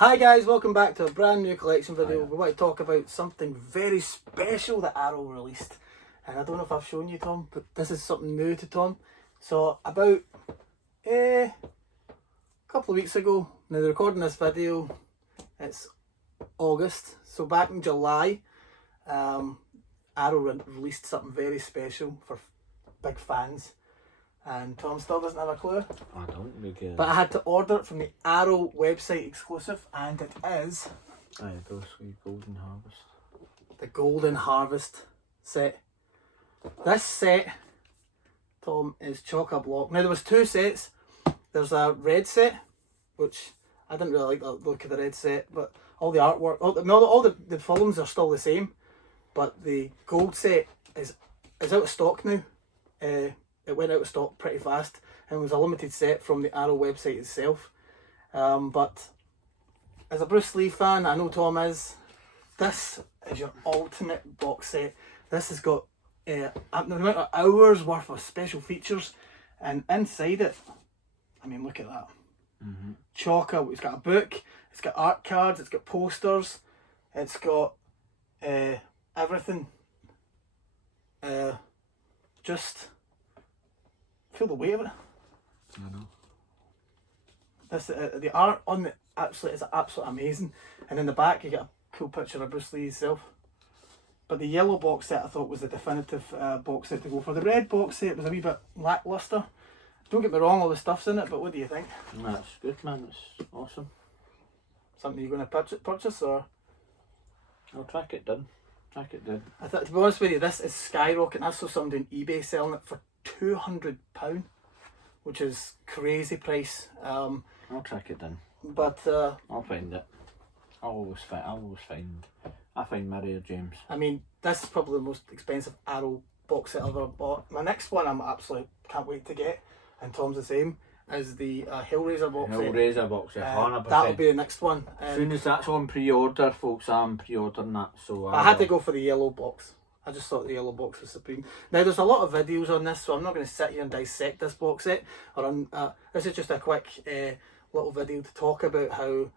Hi guys, welcome back to a brand new collection video. Hiya. We want to talk about something very special that Arrow released. And I don't know if I've shown you, Tom, but this is something new to Tom. So about a couple of weeks ago, now they're recording this video, it's August. So back in July, Arrow released something very special for big fans. And Tom still doesn't have a clue. I don't because But I had to order it from the Arrow website exclusive, and it is those sweet Golden Harvest. the Golden Harvest set. This set, Tom, is chock-a-block. Now there was two sets. There's a red set, which I didn't really like the look of the red set, but all the artwork, all the films are still the same, but the gold set is out of stock now. It went out of stock pretty fast and was a limited set from the Arrow website itself. But as a Bruce Lee fan, I know Tom is, this is your ultimate box set. This has got the amount of hours worth of special features, and inside it, I mean, look at that. Chocker, it's got a book, it's got art cards, it's got posters, it's got everything. Just feel the weight of it. I know. This the art on it actually is absolutely amazing, and in the back you get a cool picture of Bruce Lee himself. But the yellow box set I thought was the definitive box set to go for. The red box set was a wee bit lackluster. Don't get me wrong, all the stuff's in it, but what do you think? That's good, man. It's awesome. Something you're going to purchase or? I'll track it down. I thought, to be honest with you, this is skyrocketing. I saw somebody on eBay selling it for £200, which is crazy price. I'll track it down. But I'll find it. I find Mario James. I mean, this is probably the most expensive Arrow box set I've ever bought. My next one I'm absolutely can't wait to get, and Tom's the same, is the Hellraiser box set. Hellraiser box set, 100%. That'll be the next one. As soon as that's on pre-order, folks, I'm pre-ordering that. So I had to go for the yellow box. I just thought the yellow box was supreme. Now there's a lot of videos on this, so I'm not going to sit here and dissect this box set. This is just a quick little video to talk about how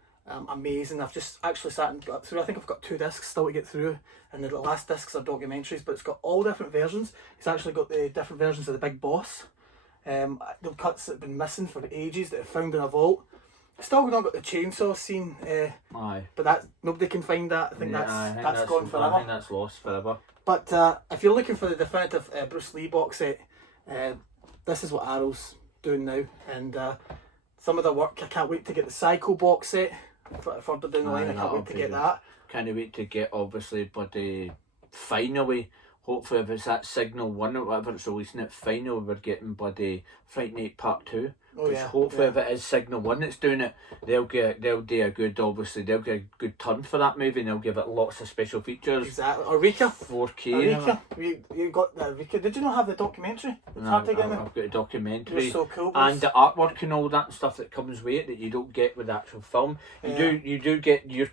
amazing. I've just actually sat and got through. I think I've got 2 discs still to get through, and the last discs are documentaries. But it's got all different versions. It's actually got the different versions of the Big Boss. The cuts that have been missing for ages that are found in a vault. Still not got the chainsaw scene. Aye. But that nobody can find that. I think that's gone forever. I think that's lost forever. But if you're looking for the definitive Bruce Lee box set, this is what Arrow's doing now. And some of the work, I can't wait to get the Psycho box set further down the line. I can't wait to get that. Can't wait to get, obviously, bloody finally, hopefully if it's that Signal 1 or whatever it's releasing it, finally we're getting bloody Fright Night Part 2. Which hopefully if it is Signal 1 that's doing it, they'll do a good, obviously, they'll get a good turn for that movie, and they'll give it lots of special features. Exactly. Or Rika. 4K. Rika. You got the Rika. Did you not have the documentary? It's hard to get in. I've got a documentary. You're so cool. And the artwork and all that stuff that comes with it that you don't get with the actual film. You do get you're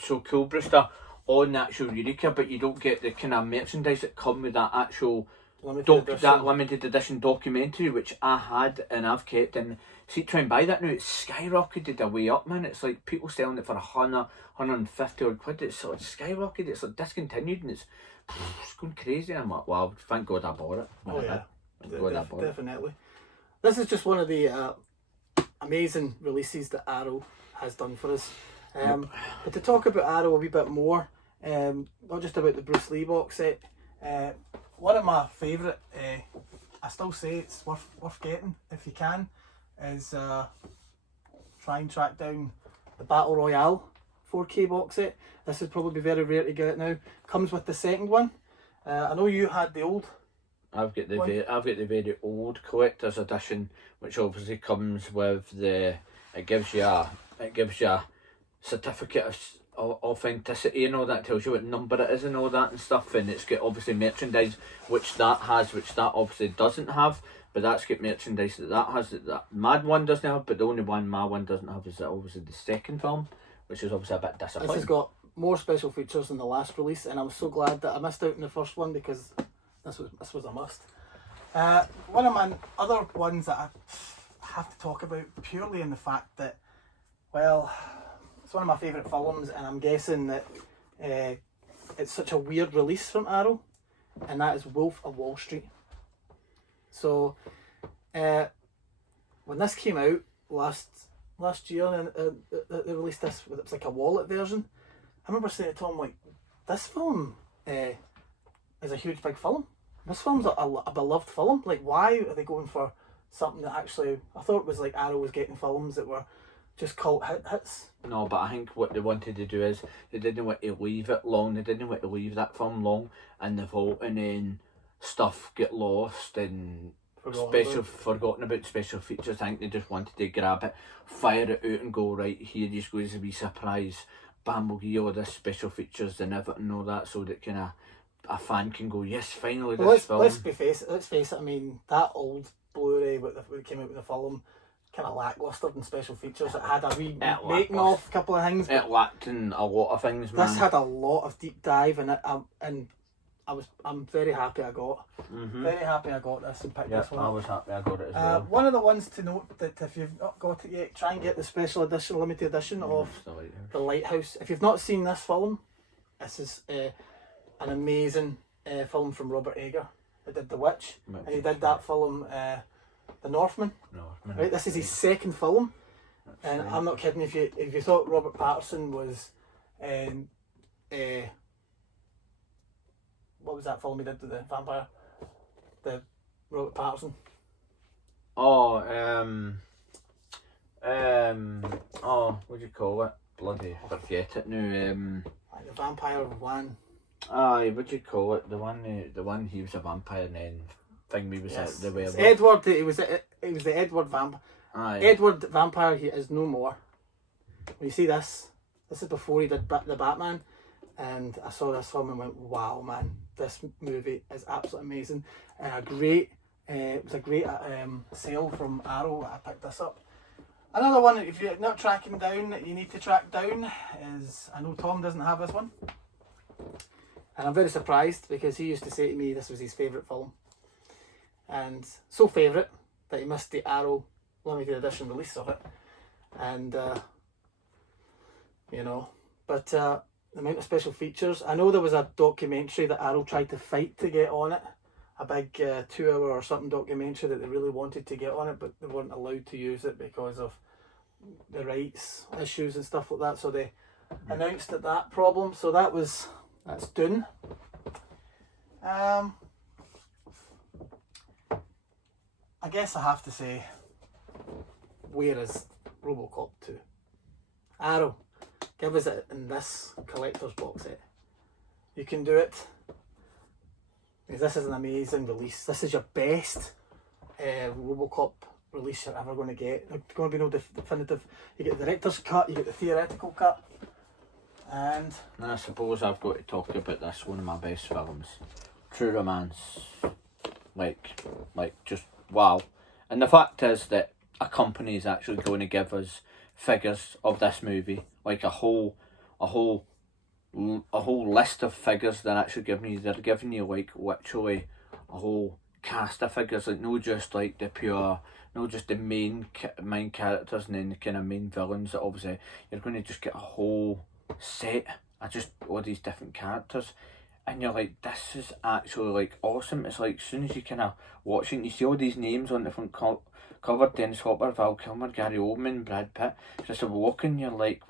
so cool, Brewster, on the actual Eureka, but you don't get the kind of merchandise that come with that actual that limited edition documentary, which I had and I've kept. And see, try and buy that now, it's skyrocketed away up, man. It's like people selling it for 150 odd quid. It's skyrocketed. It's like discontinued, and it's going crazy. And I'm like, wow, thank God I bought it. Oh yeah, Thank God I bought it. definitely. This is just one of the amazing releases that Arrow has done for us. But to talk about Arrow a wee bit more, not just about the Bruce Lee box set, one of my favourite, I still say it's worth getting if you can, is try and track down the Battle Royale 4K box set. This would probably be very rare to get now. Comes with the second one. I know you had the old. I've got the very old collector's edition, which obviously comes with it gives you a certificate of authenticity and all that, tells you what number it is and all that and stuff, and it's got obviously merchandise which that obviously doesn't have, but that's got merchandise that has that Mad One doesn't have, but the only one my one doesn't have is obviously the second film, which is obviously a bit disappointing. This has got more special features than the last release, and I'm so glad that I missed out in the first one, because this was a must. One of my other ones that I have to talk about, purely in the fact that, well, It's one of my favourite films, and I'm guessing that it's such a weird release from Arrow, and that is Wolf of Wall Street. So, when this came out last year, and they released this, it was like a wallet version. I remember saying to Tom, like, this film is a huge big film. This film's a beloved film. Like, why are they going for something that actually, I thought it was like Arrow was getting films that were just cult hits. No, but I think what they wanted to do is they didn't want to leave it long. They didn't want to leave that film long in the vault, and then stuff get lost and forgotten about special features. I think they just wanted to grab it, fire it out, and go, right, here you go, as a wee surprise. Bam, we'll give you all this special features and everything and all that, so that kind of a fan can go, yes, finally this film. Let's face it. I mean, that old Blu-ray when it came out with the film, kind of lackluster in special features. It had a wee making of, couple of things. It lacked in a lot of things, man. This had a lot of deep dive in it, and I'm very happy I got. Very happy I got this and picked this one up. I was happy I got it as well. One of the ones to note that if you've not got it yet, try and get the special edition, limited edition of The Lighthouse. If you've not seen this film, this is an amazing film from Robert Eger. He did The Witch, and he did that film, The Northman. Right, this is his second film, and I'm not kidding. If you thought Robert Pattinson was, what was that film he did with the vampire? The Robert Pattinson. What do you call it? Bloody forget it now. Like the Vampire one. What do you call it? The one he was a vampire and then Thingy was Yes. the werewolf. Edward. It was the Edward Vampire. Aye. Edward Vampire. He is no more. When you see this is before he did the Batman, and I saw this film and went, wow, man, this movie is absolutely amazing. And it was a great sale from Arrow that I picked this up. Another one, if you're not tracking down, that you need to track down is, I know Tom doesn't have this one, and I'm very surprised because he used to say to me this was his favourite film, and so favourite that he missed the Arrow limited edition release of it, and but the amount of special features. I know there was a documentary that Arrow tried to fight to get on it, a big 2 hour or something documentary that they really wanted to get on it, but they weren't allowed to use it because of the rights issues and stuff like that, so they announced that problem, so that's done. I guess I have to say, where is RoboCop 2? Arrow, give us it in this collector's box set. You can do it. Because this is an amazing release. This is your best RoboCop release you're ever going to get. There's going to be no definitive. You get the director's cut, you get the theoretical cut, and I suppose I've got to talk about this, one of my best films, True Romance. Like just wow. And the fact is that a company is actually going to give us figures of this movie, like a whole list of figures they're actually giving you. They're giving you like literally a whole cast of figures, like not just like not just the main characters and then the kind of main villains. That obviously you're going to just get a whole set of just all these different characters, and you're like, this is actually like awesome. It's like as soon as you kind of watch it, and you see all these names on the front cover: Dennis Hopper, Val Kilmer, Gary Oldman, Brad Pitt, Christopher Walken. You're like,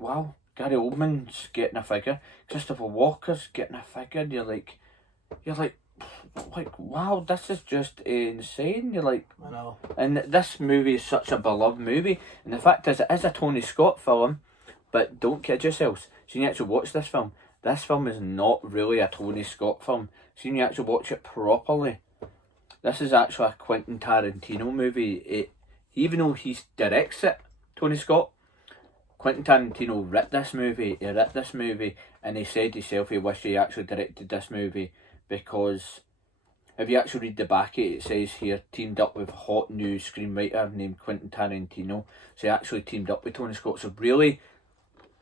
wow. Gary Oldman's getting a figure. Christopher Walker's getting a figure. You're like, wow, this is just insane. You're like, I know. And this movie is such a beloved movie. And the fact is, it is a Tony Scott film, but don't kid yourselves. So you actually watch this film. This film is not really a Tony Scott film. So you actually watch it properly. This is actually a Quentin Tarantino movie. Even though he directs it, Tony Scott, Quentin Tarantino wrote this movie. He wrote this movie, and he said himself he wished he actually directed this movie, because if you actually read the back of it, it says here, teamed up with a hot new screenwriter named Quentin Tarantino. So he actually teamed up with Tony Scott. So really,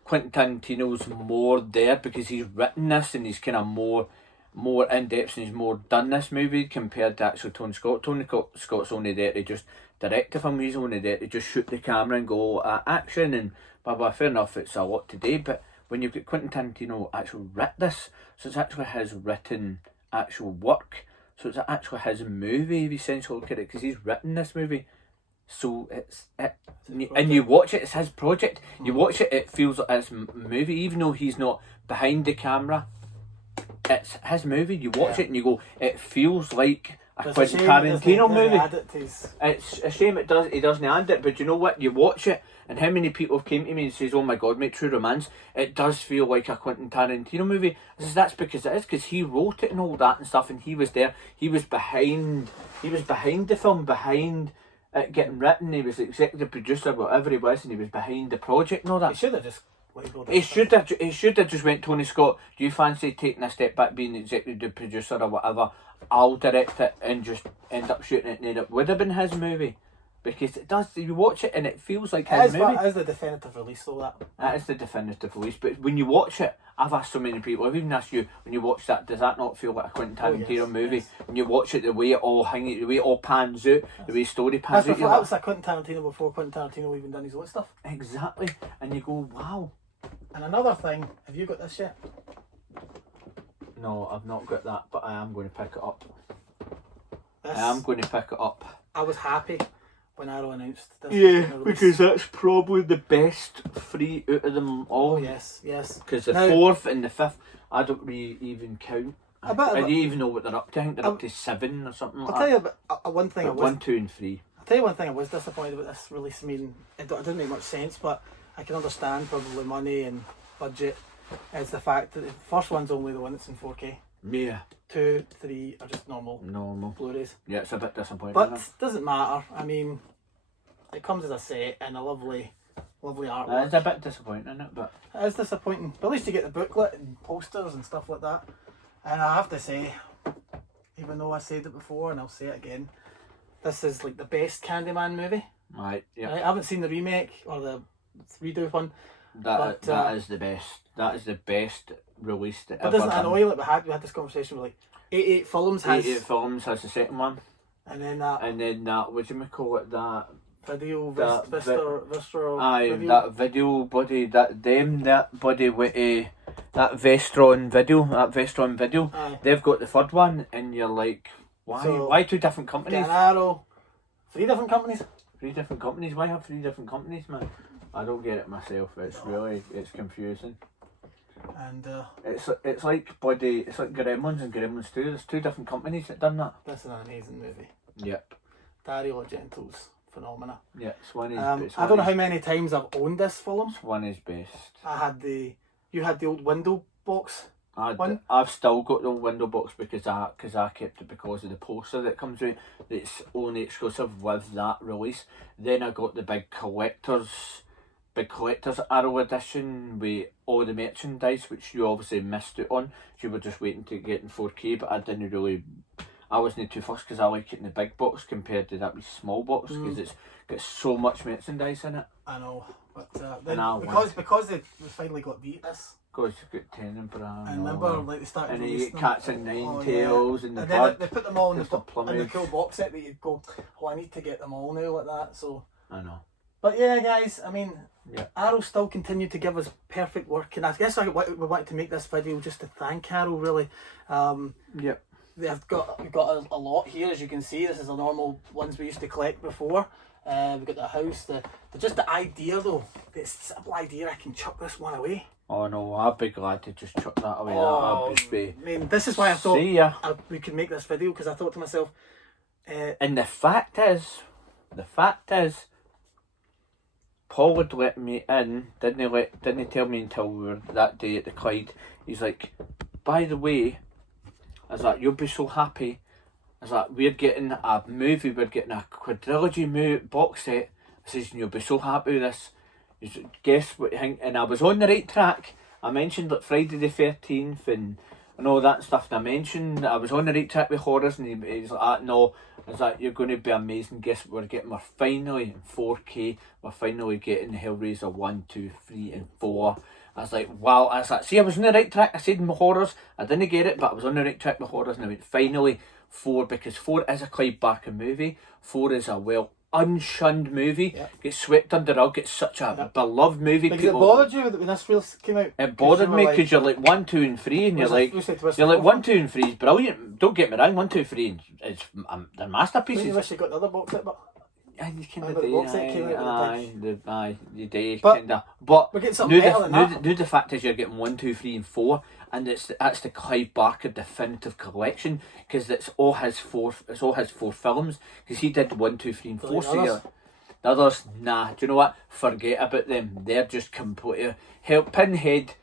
Quentin Tarantino's more there because he's written this and he's kind of more in depth and he's more done this movie compared to actually Tony Scott. Tony Scott's only there to just direct a film. He's only there to just shoot the camera and go action and blah blah. Fair enough, it's a lot today, but when you've got Quentin Tarantino actually writ this, so it's actually his written actual work, so it's actually his movie if you essentially look at it, because he's written this movie. So and you watch it, it's his project. You watch it, it feels like it's a movie, even though he's not behind the camera. It's his movie. You watch it and you go, it feels like a Quentin Tarantino movie. It's a shame he doesn't add it, but you know what? You watch it, and how many people have came to me and says, "Oh my God, mate, True Romance, it does feel like a Quentin Tarantino movie." I says, that's because it is, because he wrote it and all that and stuff, and he was there. He was behind the film, behind it getting written. He was the executive producer, whatever he was, and he was behind the project and all that. He should have just labelled it. He should have just went, Tony Scott, do you fancy taking a step back, being the executive producer or whatever? I'll direct it and just end up shooting it, and then it would have been his movie. Because it does, you watch it and it feels like his movie. That is the definitive release though, That is the definitive release, but when you watch it, I've asked so many people, I've even asked you, when you watch that, does that not feel like a Quentin Tarantino movie? Yes. When you watch it, the way it all hangs, the way it all pans out, the way story pans out. That was a Quentin Tarantino before Quentin Tarantino even done his own stuff. Exactly, and you go, wow. And another thing, have you got this yet? No, I've not got that, but I am going to pick it up. This, I am going to pick it up. I was happy when Arrow announced this. Yeah, because that's probably the best three out of them all. Oh, yes. Because the fourth and the fifth, I don't really even count. I don't even know what they're up to. I think they're up to 7 or something like that. I'll tell you about one thing. 1, 2 and 3. I'll tell you one thing I was disappointed about this release. I mean, it didn't make much sense, but I can understand probably money and budget. It's the fact that the first one's only the one that's in 4K. Yeah. 2, 3 are just normal Blu-rays. Yeah, it's a bit disappointing. But doesn't matter. I mean, it comes as a set and a lovely artwork. It's a bit disappointing, isn't it? But it is disappointing. But at least you get the booklet and posters and stuff like that. And I have to say, even though I said it before and I'll say it again, this is like the best Candyman movie. Right, yeah. I haven't seen the remake or the redo one. That is the best. That is the best release that ever doesn't done. Annoy you? Like we had this conversation with like 88 Films has 88 Films has the second one. And then that what do you call it, that video Vista aye, video. That video buddy, that buddy with that Vestron video, Aye. they've got the third one, and you're like, why 2 different companies? Get an Arrow, 3 different companies. 3 different companies? Why have 3 different companies, man? I don't get it myself. It's confusing. And it's like Gremlins and Gremlins 2. There's 2 different companies that done that. This is an amazing movie. Yep. Dario Argento's phenomena. Yeah, Swan is best. I don't know how many times I've owned this film. Swan is best. You had the old window box. I've still got the window box because I kept it because of the poster that comes out. That's only exclusive with that release. Then I got the big collector's Arrow edition with all the merchandise, which you obviously missed out on. You were just waiting to get in 4K, but I wasn't too fussed because I like it in the big box compared to that wee small box because it's got so much merchandise in it. I know, but because they finally got beat this. Because you've got Tenenbaum. I remember like they started and you releasing get Cats and Nine Tails and the then Bird. they put them all in the Plumage. cool box set that you'd go, I need to get them all now like that. So I know. But yeah, guys, I mean, yeah. Arrow still continue to give us perfect work, and I guess we wanted to make this video just to thank Arrow, really. Yep. We've got a lot here, as you can see. This is the normal ones we used to collect before. We've got the house, just the idea though, this simple idea, I can chuck this one away. Oh no, I'd be glad to just chuck that away. I mean, this is why I thought we could make this video, because I thought to myself... and the fact is, Paul would let me in, didn't tell me until we were that day at the Clyde. He's like, by the way, I was like, you'll be so happy. I was like, we're getting a movie, we're getting a quadrilogy box set. I says, you'll be so happy with this. He said, guess what you think? And I was on the right track. I mentioned like Friday the 13th and all that stuff. And I mentioned I was on the right track with horrors, and he's like, no. I was like, you're going to be amazing. Guess what we're finally in 4K. We're finally getting Hellraiser 1, 2, 3 and 4. I was like, wow. I was like, see, I was on the right track. I said horrors. I didn't get it, but I was on the right track with horrors. And I went, finally, 4, because 4 is a Clive Barker movie. 4 is a unshunned movie, Yep. gets swept under the rug. It's such a Yep. beloved movie. Because it bothered you when this reel came out? It bothered me like, because you're like 1, 2, and 3, and you're like, you said to us, you're like "Oh, 1, 2, and 3 is brilliant. Don't get me wrong, 1, 2, 3 is they're don't masterpieces. you wish you got the other box set, but Aye, you kind Remember of the do. box set came out Aye, aye, you do, But kind of. But we're getting something better than that. the fact is you're getting 1, 2, 3, and 4, and that's the Clive Barker definitive collection because it's all his four films because he did 1, 2, 3, and 4. So others? you're, the others, nah. Do you know what? Forget about them. They're just completely help. Pinhead.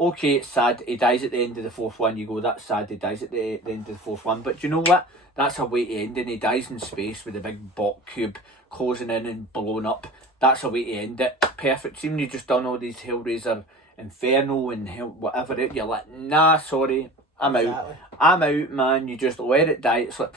Okay, it's sad. He dies at the end of the fourth one. You go, that's sad. He dies at the end of the fourth one. But do you know what? That's a way to end it. He dies in space with a big Bok cube closing in and blowing up. That's a way to end it. Perfect. See when you just done all these Hellraiser Inferno and hell whatever it, you're like, nah, sorry, I'm out. Exactly. I'm out, man. You just let it die. It's like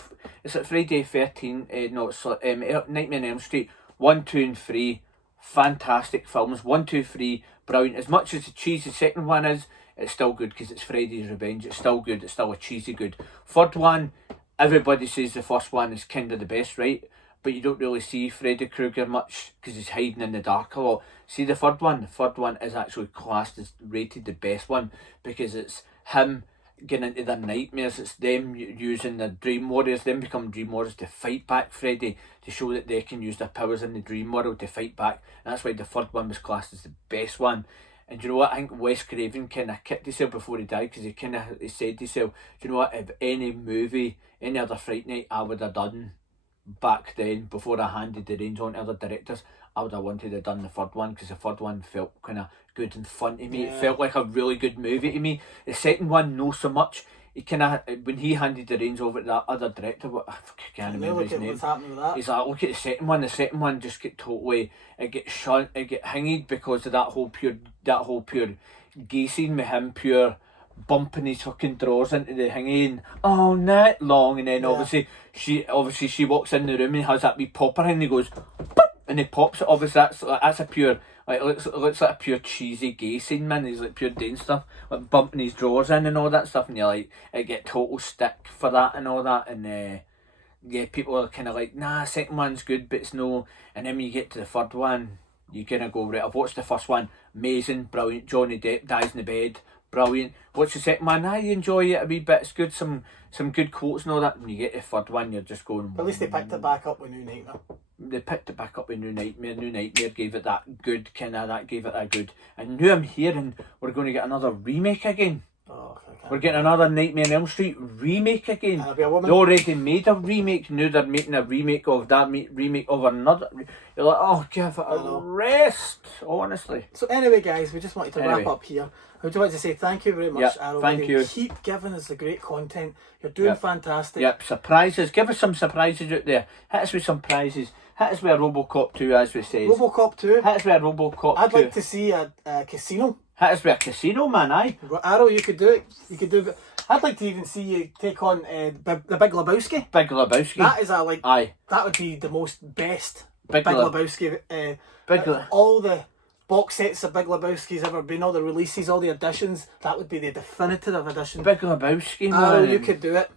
Friday 13. No, it's like Nightmare on Elm Street 1, 2, and 3. Fantastic films. 1, 2, 3. Brilliant. As much as the cheesy second one is, it's still good because it's Freddy's Revenge. It's still good. It's still a cheesy good. Third one, everybody says the first one is kind of the best, right? But you don't really see Freddy Krueger much because he's hiding in the dark a lot. See the third one? The third one is actually classed as rated the best one because it's him getting into their nightmares. It's them using the Dream Warriors, them become Dream Warriors to fight back Freddy, to show that they can use their powers in the dream world to fight back. And that's why the third one was classed as the best one. And do you know what? I think Wes Craven kind of kicked himself before he died because he said to himself, do you know what? If any movie, any other Fright Night I would have done back then, before I handed the reins on to other directors, I would have wanted to have done the third one because the third one felt kind of good and fun to me. Yeah. It felt like a really good movie to me. The second one, no so much. He kind of, when he handed the reins over to that other director, I can't remember his Look at name. what's happening with that. He's like, look at the second one. The second one just get totally, it get shut, it get hinged because of that whole pure gay scene with him pure bumping his fucking drawers into the hanging all night long, and then Yeah. obviously she walks in the room and has that wee popper and he goes, "Boop," and he pops it. Obviously that's a pure, like, it looks like a pure cheesy gay scene, man. He's like pure doing stuff, like bumping his drawers in and all that stuff, and you're like, it get total stick for that and all that, and yeah, people are kind of like, nah, second one's good, but it's no. And then when you get to the third one, you kind of go, right, I've watched the first one, amazing, brilliant. Johnny Depp dies in the bed, brilliant. Watch the second one, I enjoy it a wee bit, it's good, some good quotes and all that. When you get to the third one, you're just going. But at least they picked it back up with New Nightmare. They picked it back up with New Nightmare. New Nightmare gave it that good, gave it a good. And now I'm hearing we're going to get another remake again. Oh, I can't. We're getting another Nightmare on Elm Street remake again. And it'll be a They woman. already made a remake. Now they're making a remake of that remake of another. You're like, oh, give it I a know. rest. Honestly. So anyway, guys, we just wanted to Anyway. wrap up here. I would like to say thank you very much, Yep, Arrow. thank you. Keep giving us the great content. You're doing Yep. fantastic. Yep, surprises. Give us some surprises out there. Hit us with some prizes. Hit us with a Robocop 2, as we said. RoboCop 2. Hit us with a Robocop I'd 2. like to see a casino. Hit us with a casino, man, aye. Arrow, you could do it. You could do it. I'd like to even see you take on the Big Lebowski. Big Lebowski. That is Aye. that would be the most best Big Big Le- Lebowski. Big Le- All the box sets of Big Lebowski's ever been, all the releases, all the editions. That would be the definitive edition. Big Lebowski, Arrow, man. you could do it.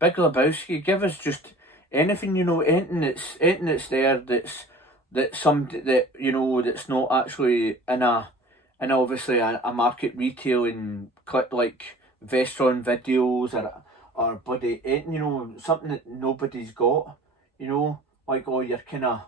Big Lebowski. Give us just anything, anything that's there that's that's not actually in obviously a market retail and click like Vestron videos or bloody anything, something that nobody's got, like all your kind of,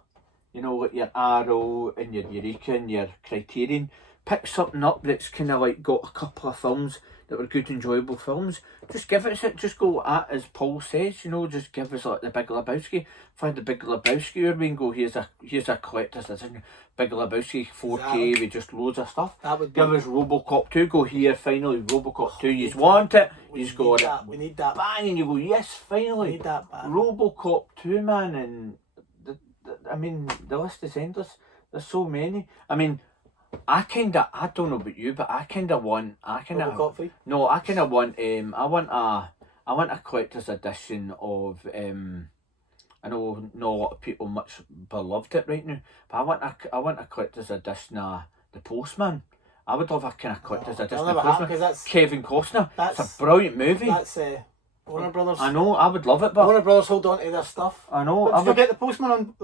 like your Arrow and your Eureka and your Criterion. Pick something up that's kind of like got a couple of films that were good, enjoyable films. Just give us it. Just go at, as Paul says, just give us like the Big Lebowski. Find the Big Lebowski where we can go, here's a collector's edition. Big Lebowski 4K Exactly. with just loads of stuff. That would be. Give us Robocop 2, go here, finally, Robocop 2, you want it, you just got it. We need that. Bang, and you go, yes, We finally. need that back. Robocop 2, man, and the list is endless. There's so many. I don't know about you, but Robocop 3. no, I kind of want I want a collector's edition of I know not a lot of people much beloved it right now, but I want a collector's edition of The Postman. I would love a kind of collector's edition That'll of The never happen Postman. because Kevin Costner. It's that's- a brilliant movie. that's Warner Brothers. I know, I would love it, but Warner Brothers hold on to their stuff. I know, But I still would. get the Postman on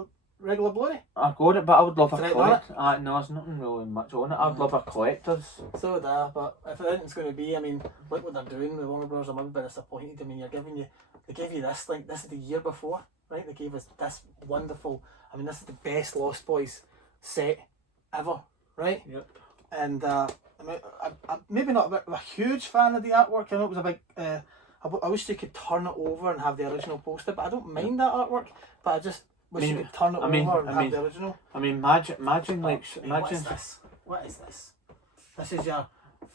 regular Blu-ray? I got it, but I would love a Is it collect. No, there's nothing really much on it. I'd love a collector's. So would I, but if it isn't going to be, I mean, look what they're doing with Warner Bros. I'm a bit disappointed. I mean, they gave you this, like, this is the year before, right? They gave us this wonderful, I mean, this is the best Lost Boys set ever, right? Yep. And I mean, I'm maybe not a huge fan of the artwork. I know it was a big, I wish they could turn it over and have the original poster, but I don't mind that artwork, but I just wish you could turn it over and have the original. I mean, imagine like, What is this? What is this? This is your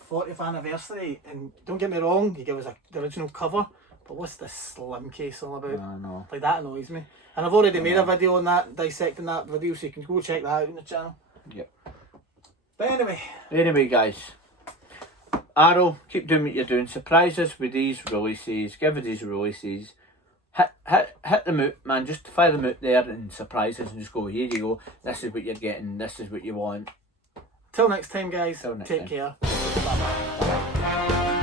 40th anniversary, and don't get me wrong, you give us the original cover, but what's this slim case all about? I know. Like, that annoys me. And I've already made a video on that, dissecting that video, so you can go check that out on the channel. Yep. But Anyway, guys, Arrow, keep doing what you're doing. Surprise us with these releases. Give us these releases. Hit them out, man. Just fire them out there and surprise us and just go, here you go. This is what you're getting. This is what you want. till next time, guys. Till next Take time. care. Bye-bye.